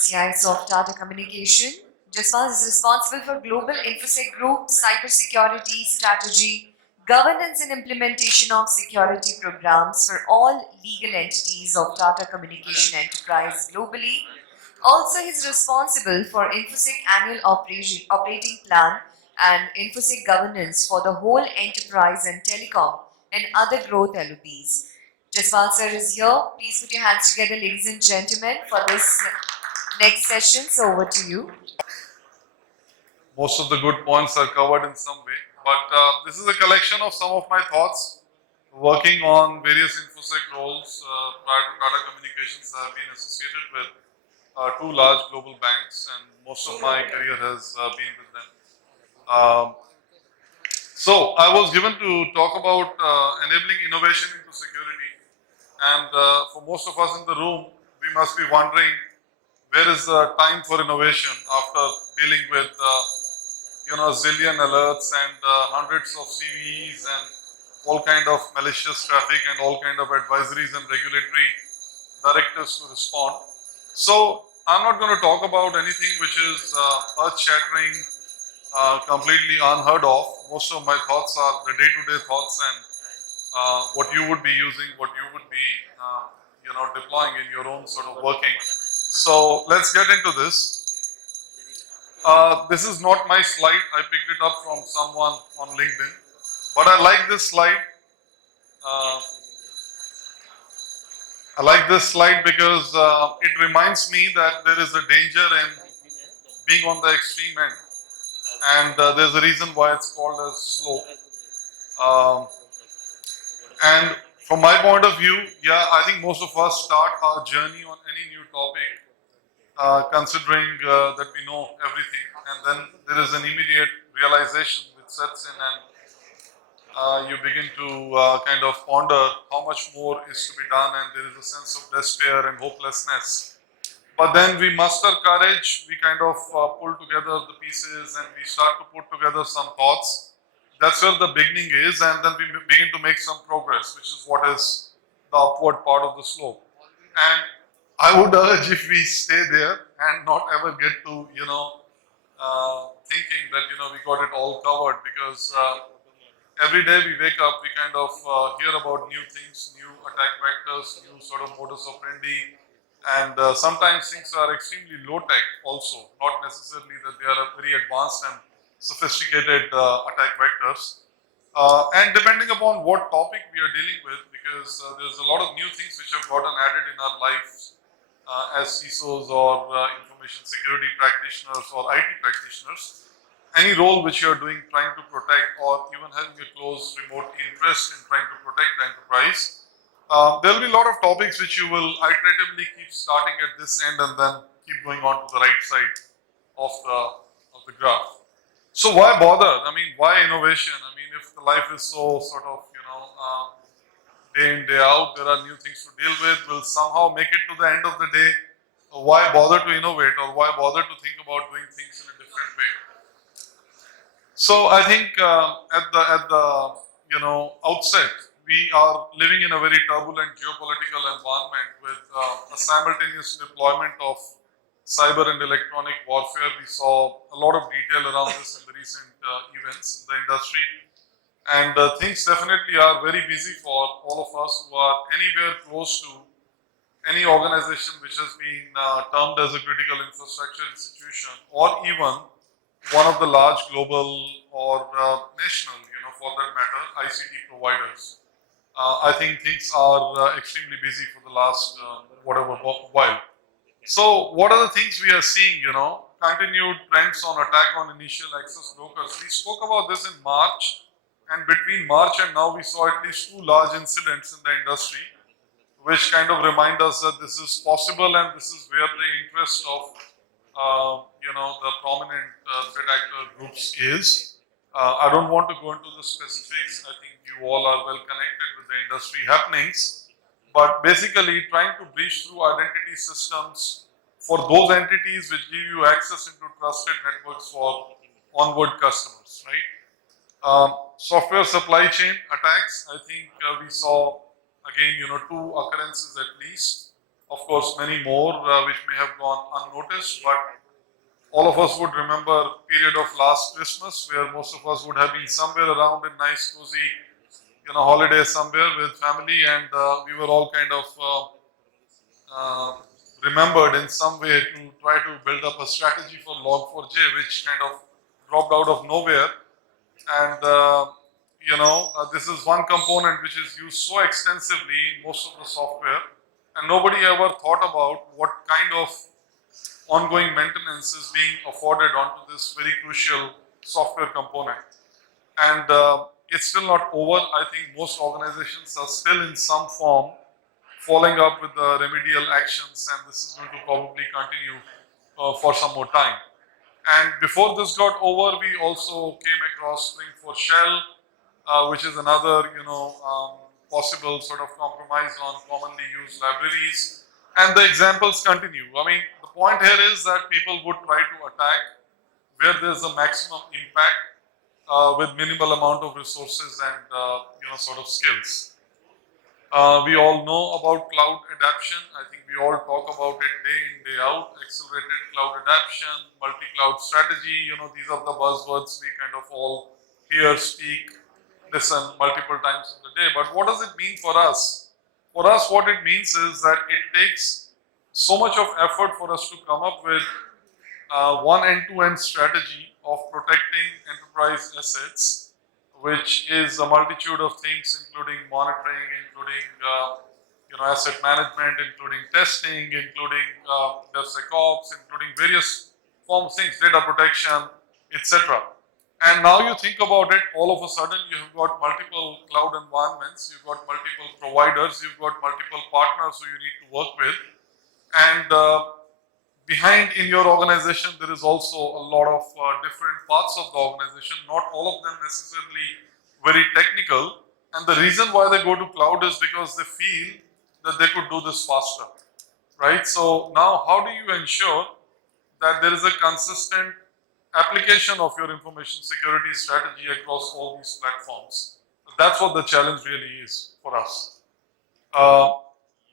CISO of Tata Communication. Jaspal is responsible for global InfoSec group, cybersecurity strategy, governance and implementation of security programs for all legal entities of Tata Communication Enterprise globally. Also, he is responsible for InfoSec annual operating plan and InfoSec governance for the whole enterprise and telecom and other growth LOBs. Jaspal sir is here. Please put your hands together, ladies and gentlemen, for this next session. So over to you. Most of the good points are covered in some way, but this is a collection of some of my thoughts. Working on various InfoSec roles prior to Tata Communications, I have been associated with two large global banks, and most of my career has been with them. So I was given to talk about enabling innovation into security, and for most of us in the room, we must be wondering where is the time for innovation after dealing with a zillion alerts and hundreds of CVEs and all kind of malicious traffic and all kind of advisories and regulatory directives to respond. So I'm not going to talk about anything which is earth-shattering, completely unheard of. Most of my thoughts are the day-to-day thoughts and what you would be using, what you would be deploying in your own sort of working. So let's get into this. This is not my slide. I picked it up from someone on LinkedIn, but I like this slide. I like this slide because it reminds me that there is a danger in being on the extreme end, and there's a reason why it's called as slope. And from my point of view, yeah, I think most of us start our journey on any new topic considering that we know everything, and then there is an immediate realization which sets in, and you begin to kind of ponder how much more is to be done, and there is a sense of despair and hopelessness. But then we muster courage, we kind of pull together the pieces and we start to put together some thoughts. That's where the beginning is, and then we begin to make some progress, which is what is the upward part of the slope. And I would urge if we stay there and not ever get to, thinking that, we got it all covered, because every day we wake up, we kind of hear about new things, new attack vectors, new sort of modus operandi, and sometimes things are extremely low-tech also, not necessarily that they are very advanced and sophisticated attack vectors. And depending upon what topic we are dealing with, because there's a lot of new things which have gotten added in our lives as CISOs or information security practitioners or IT practitioners. Any role which you are doing trying to protect, or even having a close remote interest in trying to protect the enterprise, there will be a lot of topics which you will iteratively keep starting at this end and then keep going on to the right side of the graph. So why bother? I mean, why innovation? I mean, if the life is so sort of, day in, day out, there are new things to deal with, we'll somehow make it to the end of the day. Why bother to innovate, or why bother to think about doing things in a different way? So I think at the outset, we are living in a very turbulent geopolitical environment with a simultaneous deployment of cyber and electronic warfare. We saw a lot of detail around this in the recent events in the industry. And things definitely are very busy for all of us who are anywhere close to any organization which has been termed as a critical infrastructure institution, or even one of the large global or national, for that matter, ICT providers. I think things are extremely busy for the last while. So what are the things we are seeing, continued trends on attack on initial access brokers. We spoke about this in March, and between March and now we saw at least two large incidents in the industry, which kind of remind us that this is possible, and this is where the interest of the prominent threat actor groups is. I don't want to go into the specifics. I think you all are well connected with the industry happenings, but basically trying to breach through identity systems for those entities which give you access into trusted networks for onward customers, right? Software supply chain attacks. I think we saw again, two occurrences at least. Of course, many more which may have gone unnoticed, but all of us would remember period of last Christmas where most of us would have been somewhere around in nice cozy, holiday somewhere with family, and we were all kind of remembered in some way to try to build up a strategy for Log4j, which kind of dropped out of nowhere. And this is one component which is used so extensively in most of the software, and nobody ever thought about what kind of ongoing maintenance is being afforded onto this very crucial software component. And it's still not over. I think most organizations are still in some form following up with the remedial actions, and this is going to probably continue for some more time. And before this got over, we also came across 𝗃𝗏, which is another, possible sort of compromise on commonly used libraries. And the examples continue. I mean, the point here is that people would try to attack where there's a maximum impact with minimal amount of resources and, sort of skills. We all know about cloud adoption. I think we all talk about it day in, day out. Accelerated cloud adoption, multi-cloud strategy. These are the buzzwords we kind of all hear, speak, listen multiple times in the day. But what does it mean for us? For us, what it means is that it takes so much of effort for us to come up with one end-to-end strategy of protecting enterprise assets, which is a multitude of things, including monitoring, including asset management, including testing, including DevSecOps, including various forms of things, data protection, etc. And now you think about it, all of a sudden you have got multiple cloud environments, you've got multiple providers, you've got multiple partners who you need to work with, and behind in your organization, there is also a lot of different parts of the organization, not all of them necessarily very technical. And the reason why they go to cloud is because they feel that they could do this faster, right? So now how do you ensure that there is a consistent application of your information security strategy across all these platforms? That's what the challenge really is for us.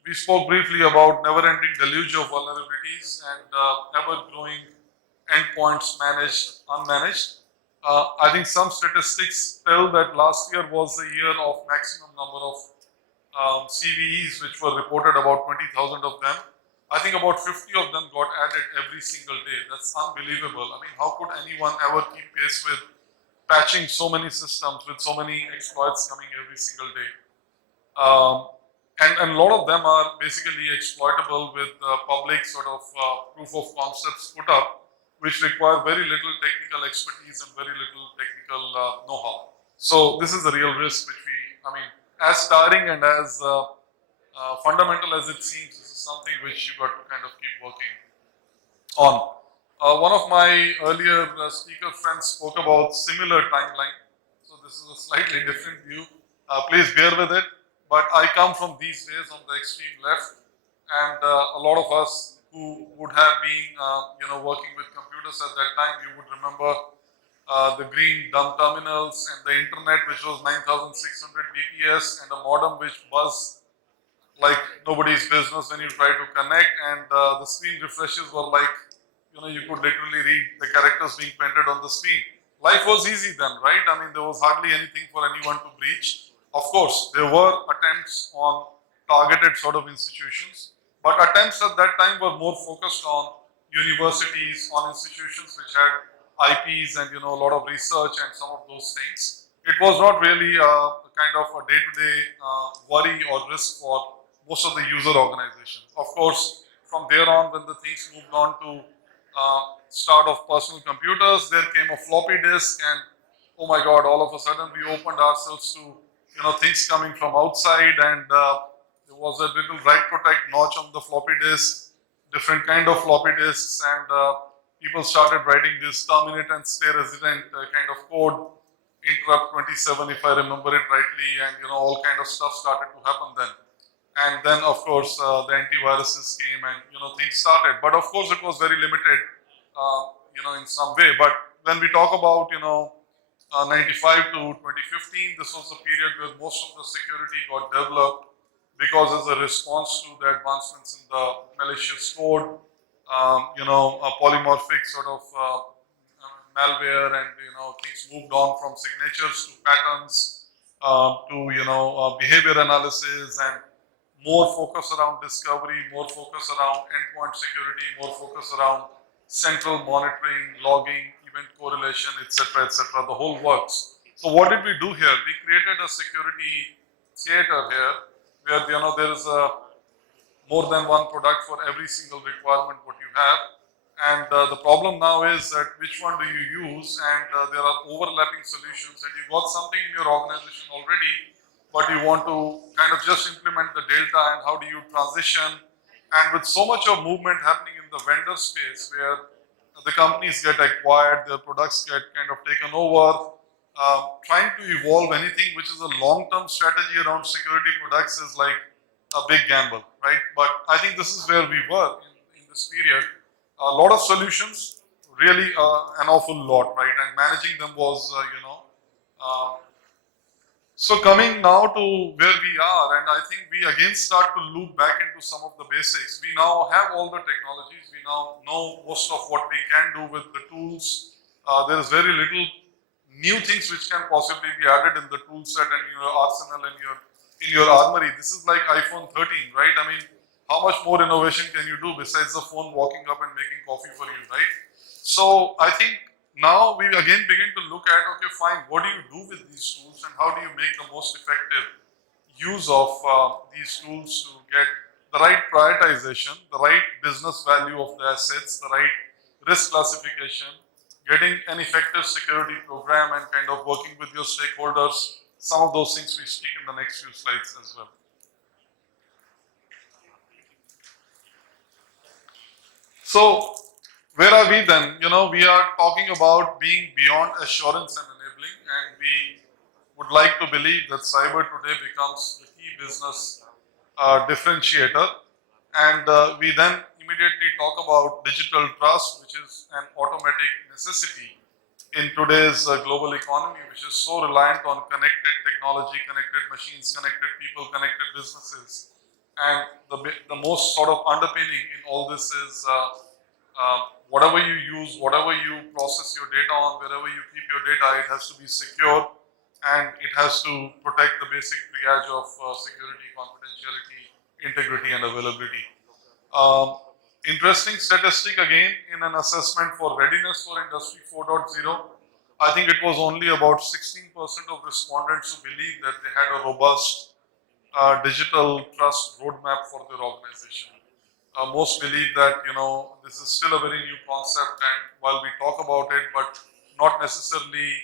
We spoke briefly about never-ending deluge of vulnerabilities and ever-growing endpoints managed, unmanaged. I think some statistics tell that last year was the year of maximum number of CVEs, which were reported, about 20,000 of them. I think about 50 of them got added every single day. That's unbelievable. I mean, how could anyone ever keep pace with patching so many systems with so many exploits coming every single day? And a lot of them are basically exploitable with public sort of proof of concepts put up, which require very little technical expertise and very little technical know-how. So this is a real risk which as tiring and as fundamental as it seems, this is something which you've got to kind of keep working on. One of my earlier speaker friends spoke about similar timeline. So this is a slightly different view. Please bear with it. But I come from these days on the extreme left, and a lot of us who would have been, working with computers at that time, you would remember the green dumb terminals and the internet, which was 9,600 bps, and a modem which buzzed like nobody's business when you try to connect, and the screen refreshes were like, you could literally read the characters being printed on the screen. Life was easy then, right? I mean, there was hardly anything for anyone to breach. Of course, there were attempts on targeted sort of institutions, but attempts at that time were more focused on universities, on institutions which had IPs and a lot of research and some of those things. It was not really a kind of a day-to-day worry or risk for most of the user organizations. Of course, from there on, when the things moved on to start of personal computers, there came a floppy disk, and oh my God, all of a sudden we opened ourselves to things coming from outside, and there was a little write protect notch on the floppy disk, different kind of floppy disks, and people started writing this terminate and stay resident kind of code, interrupt 27 if I remember it rightly, and all kind of stuff started to happen then. And then of course the antiviruses came, and things started. But of course it was very limited, in some way. But when we talk about 95 to 2015, this was the period where most of the security got developed because as a response to the advancements in the malicious code, a polymorphic sort of malware, and things moved on from signatures to patterns to behavior analysis, and more focus around discovery, more focus around endpoint security, more focus around central monitoring, logging, event correlation, etc., etc. The whole works. So what did we do here? We created a security theater here, where there is more than one product for every single requirement what you have. And the problem now is that which one do you use, and there are overlapping solutions, and you got something in your organization already, but you want to kind of just implement the delta, and how do you transition? And with so much of movement happening in the vendor space, where the companies get acquired, their products get kind of taken over, trying to evolve anything which is a long-term strategy around security products is like a big gamble, right? But I think this is where we were in this period. A lot of solutions, really an awful lot, right? And managing them was, so coming now to where we are, and I think we again start to loop back into some of the basics. We now have all the technologies. We now know most of what we can do with the tools. There is very little new things which can possibly be added in the tool set and in your arsenal and in your armory. This is like iPhone 13, right? I mean, how much more innovation can you do besides the phone walking up and making coffee for you, right? So I think now we again begin to look at, okay, fine, what do you do with these tools, and how do you make the most effective use of these tools to get the right prioritization, the right business value of the assets, the right risk classification, getting an effective security program, and kind of working with your stakeholders. Some of those things we speak in the next few slides as well. So where are we then? We are talking about being beyond assurance and enabling, and we would like to believe that cyber today becomes the key business differentiator. And we then immediately talk about digital trust, which is an automatic necessity in today's global economy, which is so reliant on connected technology, connected machines, connected people, connected businesses. And the most sort of underpinning in all this is whatever you use, whatever you process your data on, wherever you keep your data, it has to be secure, and it has to protect the basic triage of security, confidentiality, integrity, and availability. Interesting statistic again in an assessment for readiness for Industry 4.0. I think it was only about 16% of respondents who believed that they had a robust digital trust roadmap for their organization. Most believe that this is still a very new concept, and while we talk about it, but not necessarily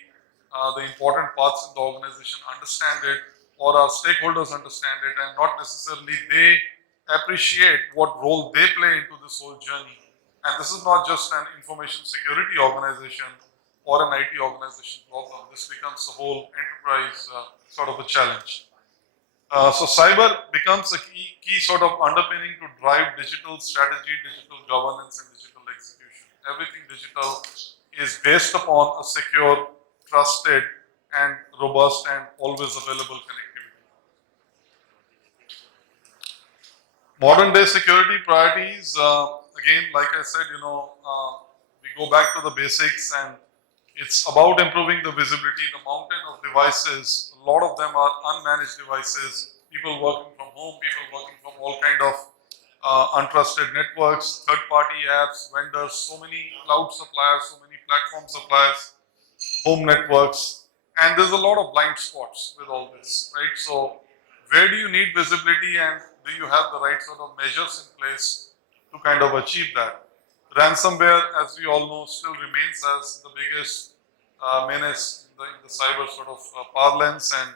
the important parts in the organization understand it, or our stakeholders understand it, and not necessarily they appreciate what role they play into this whole journey. And this is not just an information security organization or an IT organization problem. This becomes a whole enterprise sort of a challenge. So cyber becomes a key sort of underpinning to drive digital strategy, digital governance, and digital execution. Everything digital is based upon a secure, trusted, and robust and always available connectivity. Modern day security priorities, again, like I said, we go back to the basics, and it's about improving the visibility. The mountain of devices, a lot of them are unmanaged devices, people working from home, people working from all kind of untrusted networks, third-party apps, vendors, so many cloud suppliers, so many platform suppliers, home networks, and there's a lot of blind spots with all this, right? So where do you need visibility, and do you have the right sort of measures in place to kind of achieve that? Ransomware, as we all know, still remains as the biggest menace in the cyber sort of parlance, and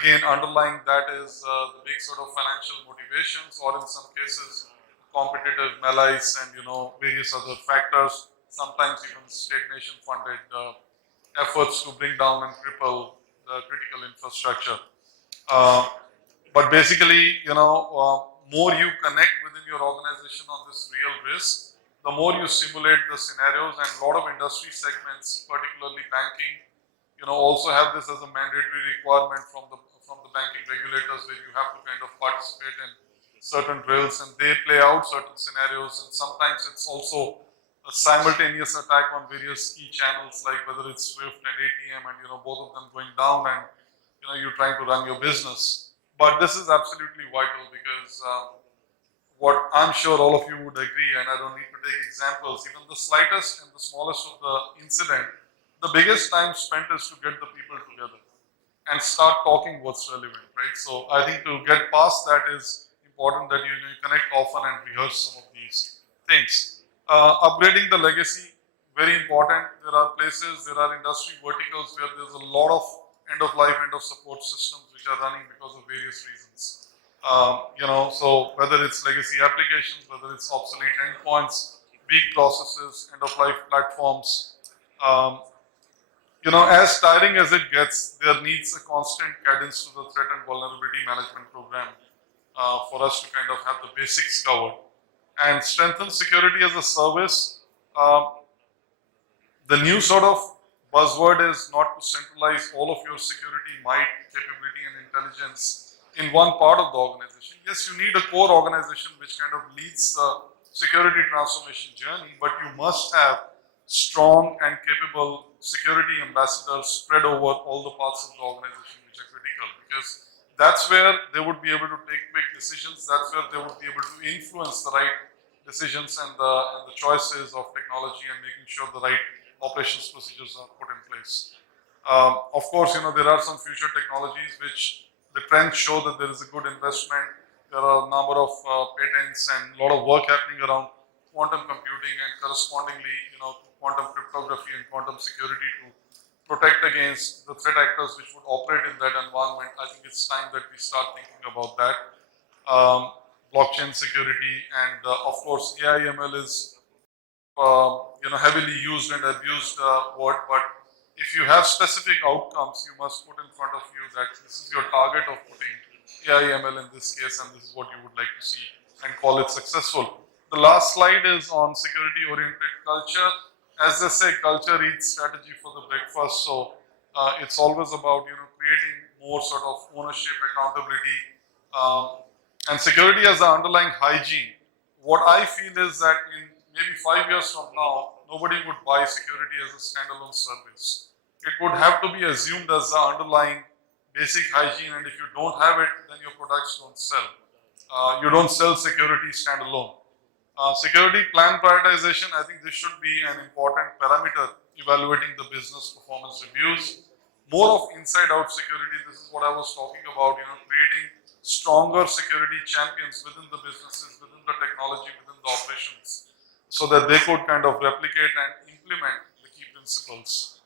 again, underlying that is the big sort of financial motivations, or in some cases, competitive malice, and various other factors, sometimes even state nation funded efforts to bring down and cripple the critical infrastructure. But basically, more you connect within your organization on this real risk, the more you simulate the scenarios, and a lot of industry segments, particularly banking, also have this as a mandatory requirement from from the banking regulators where you have to kind of participate in certain drills and they play out certain scenarios, and sometimes it's also a simultaneous attack on various key channels, like whether it's Swift and ATM, and both of them going down, and you're trying to run your business. But this is absolutely vital because what I'm sure all of you would agree, and I don't need to take examples, even the slightest and the smallest of the incident, the biggest time spent is to get the people together and start talking what's relevant, right? So I think to get past that is important, that you connect often and rehearse some of these things. Upgrading the legacy, very important. There are places, there are industry verticals where there's a lot of end-of-life, end-of-support systems which are running because of various reasons. So whether it's legacy applications, whether it's obsolete endpoints, weak processes, end-of-life platforms, as tiring as it gets, there needs a constant cadence to the threat and vulnerability management program for us to kind of have the basics covered. And strengthen security as a service. The new sort of buzzword is not to centralize all of your security might, capability, and intelligence in one part of the organization. Yes, you need a core organization which kind of leads the security transformation journey, but you must have strong and capable security ambassadors spread over all the parts of the organization which are critical, because that's where they would be able to take quick decisions. That's where they would be able to influence the right decisions and the choices of technology, and making sure the right operations procedures are put in place. Of course, there are some future technologies which the trends show that there is a good investment. There are a number of patents and a lot of work happening around quantum computing and correspondingly, quantum cryptography and quantum security to protect against the threat actors which would operate in that environment. I think it's time that we start thinking about that. Blockchain security, and of course AI/ML is heavily used and abused word, but if you have specific outcomes, you must put in front of you that this is your target of putting AI/ML in this case, and this is what you would like to see, and call it successful. The last slide is on security-oriented culture. As they say, culture eats strategy for the breakfast. So it's always about creating more sort of ownership, accountability, and security as the underlying hygiene. What I feel is that in maybe 5 years from now, nobody would buy security as a standalone service. It would have to be assumed as the underlying basic hygiene, and if you don't have it, then your products don't sell. You don't sell security standalone. Security plan prioritization, I think this should be an important parameter evaluating the business performance reviews. More of inside-out security, this is what I was talking about, creating stronger security champions within the businesses, within the technology, within the operations, so that they could kind of replicate and implement the key principles.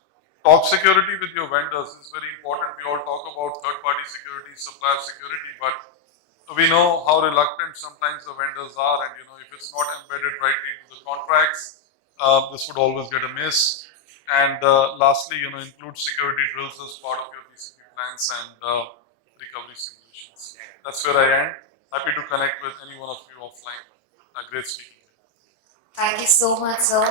Talk security with your vendors is very important. We all talk about third-party security, supplier security, but we know how reluctant sometimes the vendors are, and if it's not embedded rightly into the contracts, this would always get a miss. And lastly, include security drills as part of your BCP plans and recovery simulations. That's where I end. Happy to connect with any one of you offline. Great speaking. Thank you so much, sir.